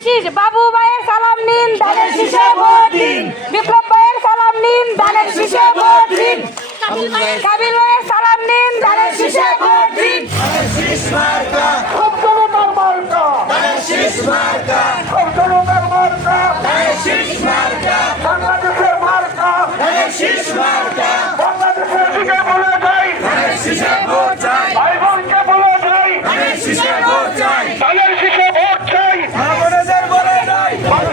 বাবু ভাইয়ের সালাম নিন, ধানের শীষে ভোট দিন। বিপ্লব ভাইয়ের সালাম নিন, ধানের শীষে ভোট দিন। কাবিল ভাইয়ের সালাম নিন, ধানের শীষে ভোট দিন। বাংলাদেশের মার্কা বাংলাদেশের দিকে বলে যাই, ভাই বোনকে বলে যাই, ধানের শীষে ভোট চাই।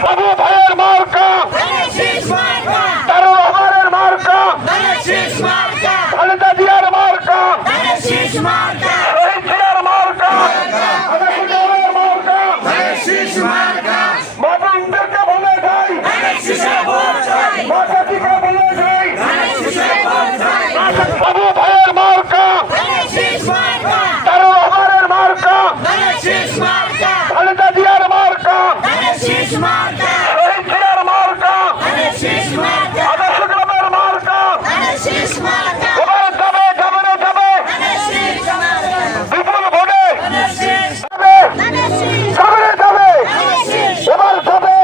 বাবু ভাইয়ের মার্কা, তারও রহমানের মার্কা, খালেদা জিয়ার মার্কা, শহীদ জিয়ার মার্কা, আনাসুলের মার্কা, মাদুনদেরকে বলে যাই, মাতাটিকে বলে যাই, বাবু ভাইয়ের মার্কা, তারও রহমানের মার্কা, খালেদা জিয়ার মার্কা, শহীদ জিয়ার মার্কা, আনাসুলের মার্কা। এবার যাবে বিপুল ভোটে সামনে যাবে, এবার যাবে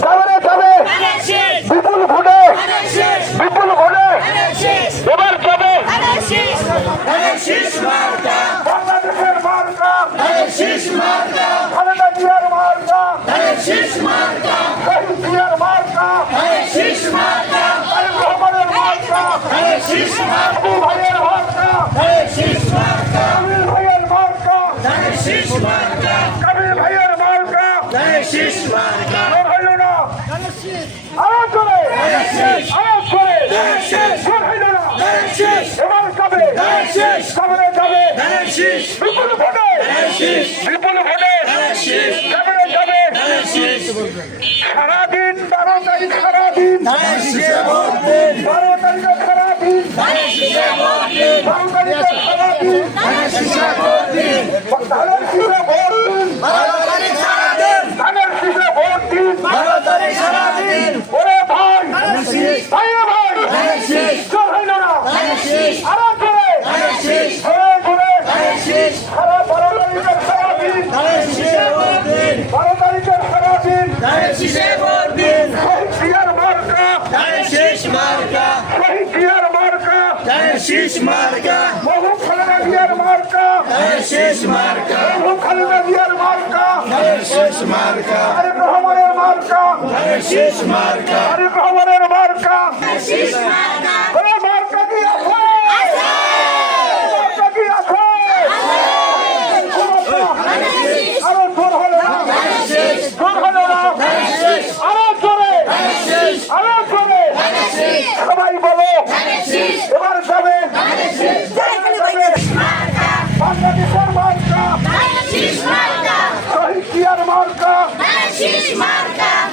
সামনে যাবে বিপুল ভোটে এবার যাবে বাংলাদেশের মার্কা, খালেদা জিয়ার মার্কা, শহীদ জিয়ার মার্কা, তারেক রহমানের মার্কা, আবু ভাইয়ের মার্কা, কাবিল ভাইয়ের মার্কা, কাবিল ভাইয়ের মার্কা। জোর হইল না, আরো জোরে, জোর হইল না, এবার যাবে সামনে যাবে বিপুল ভোটে যাবে সারাদিন 12 তারিখ সারাদিন 12 তারিখে সারাদিন 12 তারিখে সারাদিন ধানের শীষে ভোট দিন, ধানের শীষে ভোট দিন। ওরে ভাই জোর হইল না, আরো জোরে সারা 12 তারিখের সারাদিন 12 তারিখের সারাদিন শহীদ জিয়ার মার্কা, মরহুম খালেদা জিয়ার মার্কা, মরহুম খালেদা জিয়ার মার্কা, তারেক রহমানের মার্কা, তারেক রহমানের মার্কা। ওরে মার্কা কি আছে? মার্কা কি আছে? আরো জোর হলো না, আরো জোরে সবাই বলো এবার যাবে বাংলাদেশের মার্কা, শহীদ জিয়ার মার্কা,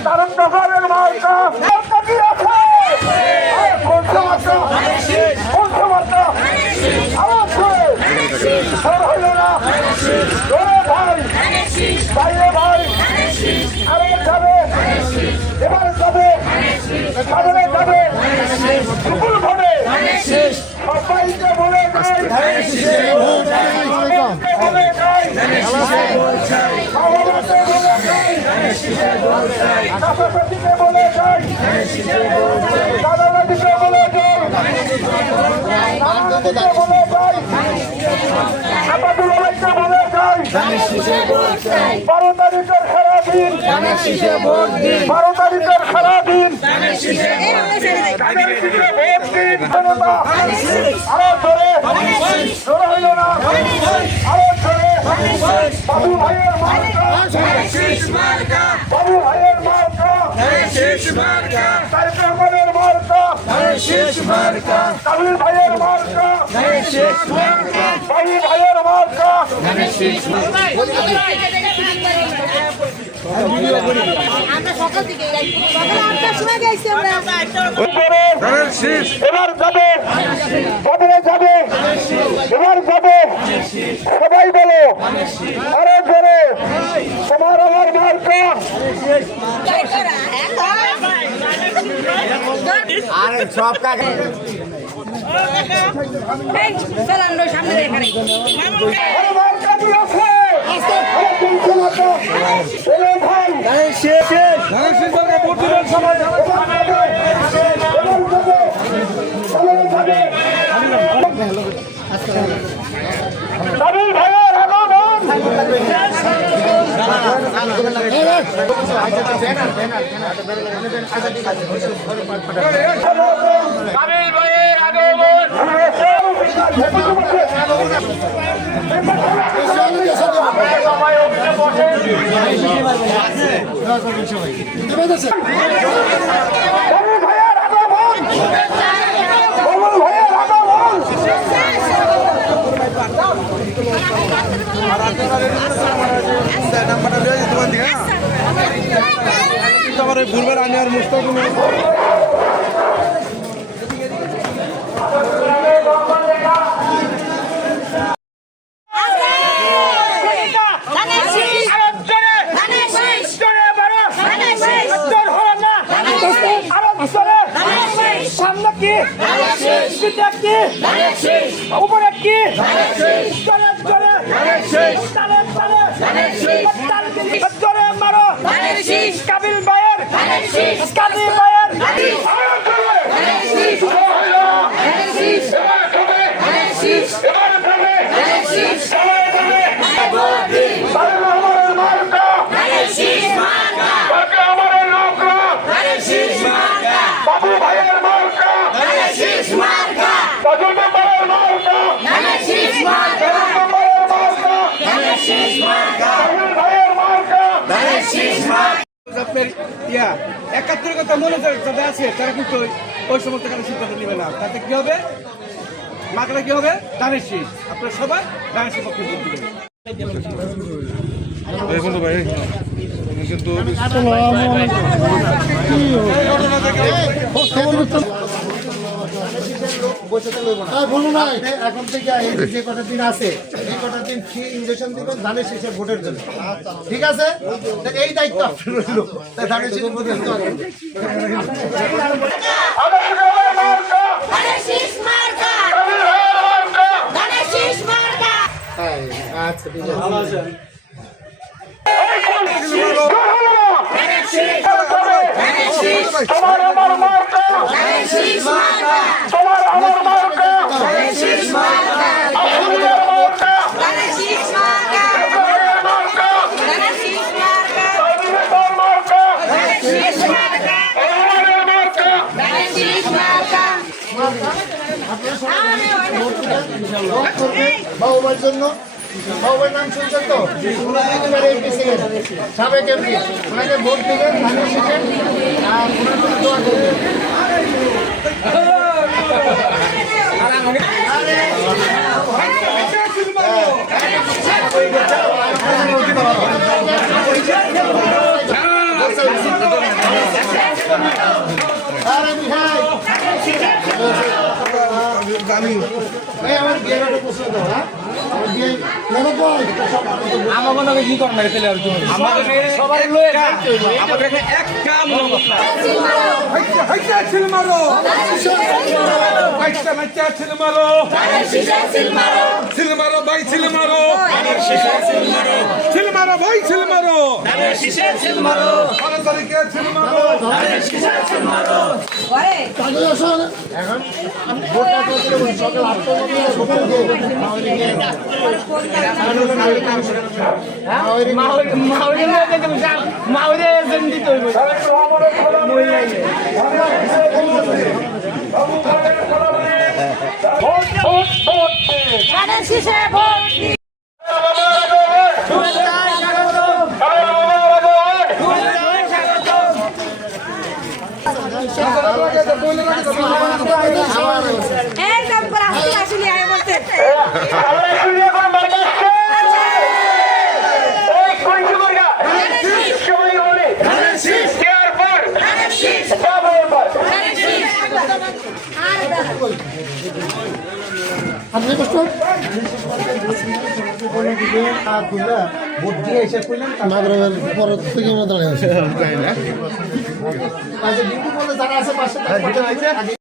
তারেক রহমানের মার্কা। মার্কা কি আছে? কোনটা মার্কা? আরো জোরে জোর হইল না, জোরে ভাই ভাই আরে যাবে এবার যাবে সামনে যাবে বিপুল ভোটে সবাইকে বলে যাই, বলে যাই, আমাকে বলে যাই, চাষাচাষিকে বলে যাই, দাদাদাদিকে বলে যাই, নানাদিকে বলে যাই, আপাদুল্লাহকে বলে যাই, 12 তারিখের সারাদিন 12 তারিখের সারাদিন ধানের শীষে ভোট দিন জনতা। আরো জোরে জোর হইল না, আরো জোরে বাবু ভাইয়ের মার্কা, বাবু ভাইয়ের মার্কা, তারেক রহমানের মার্কা, কাবিল ভাইয়ের মার্কা, বাবু ভাইয়ের মার্কা। আমরা সকাল থেকে সকাল 8টার সময় গেছি আমরা। এবার যাবে এবার যাবে সবাই বলো আরো জোরে তোমার আমার মার্কা। আরে সব কাকে সামনে এখানে মার্কা দিয়েছে ধানের শীষ দলকে ভোট দিবেন সবাই। কাবিল ভাইয়ের আগমন। কাবিল ভাইয়ের আগমন। সবাই অফিসে বসেন। কাবিল ভাইয়ের আগমন। কাবিল ভাইয়ের আগমন। আমার ভুলবার আনি আর মুস্তাক সামনে কি উপরে কি জোরে মারো কাবিল ভাইয়ের কাবিল ভাইয়ের বাবু ভাইয়ের মার্কা কাজল মেম্বারের মার্কা ভাইয়ের মার্কা আপনার ইয়া 71 কথা মনে যাদের আছে তারা কিন্তু ওই সমস্ত কারণে সিদ্ধান্ত নেবে না। তাতে কি হবে? মাথাটা কি হবে? ধানের শীষ। আপনারা সবাই ধানের শীষ পক্ষে ভোট দিবেন। বলুন না এখন থেকে যে কটা দিন আছে এই কটা দিন ফ্রি ইনজেকশন দিবেন ধানের শীষের ভোটের জন্য, ঠিক আছে? এই দায়িত্ব আপনার রইল। ধানের শীষের ভোটের জন্য আচ্ছা ঠিক আছে। তোমার আমার মার্কা তোমার আমার মার্কা আসলের মার্কা বাবুবার জন্য বাবুবার নাম শুনছেন তো? এমপি ছিলেন, সাবেক এমপি, ওনাকে ভোট দিবেন ধানের শীষে আর ওনার জন্য দোয়া করবেন। আমার বিয়ের একটা প্রশ্ন দাও, হ্যাঁ? আমার বিয়ে আমাকে কি করবে তাহলে আর তুমি আমাদের সবাই লয়ে আমাদের এক কাম হাইটা ছিল মারো হাইটা মাইটা ছিল মারো ছিল মারো ভাই ছিল মারো ছিল মারো ভাই ছিল মারো ছিল মারো 12 তারিখে ছিল মারো ছিল মারো এখন ভোটটা করতে সকাল 8টার আপনি কষ্ট ভোট দিয়ে এসে করলেন নাগরের পর থেকে আমরা দাঁড়িয়ে আছি। আচ্ছা ডিউটি বলে যারা আছে পাশে